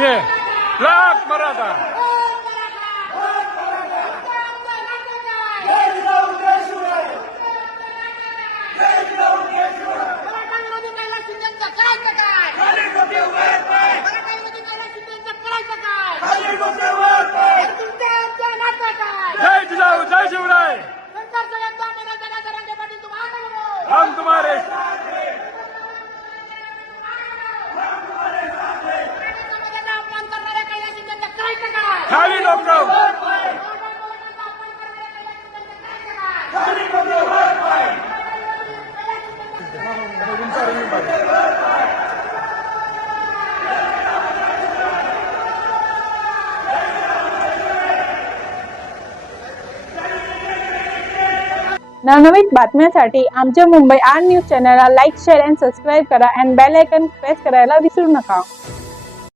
आहे लाख मराठा जय जिजाऊ जय शिवराय हम तुम्हारे खाली डोकं नवनवीन बातम्यांसाठी आमच्या मुंबई आर न्यूज चॅनलला लाईक, शेअर आणि सबस्क्राईब करा आणि बेल आयकॉन प्रेस करायला विसरू नका.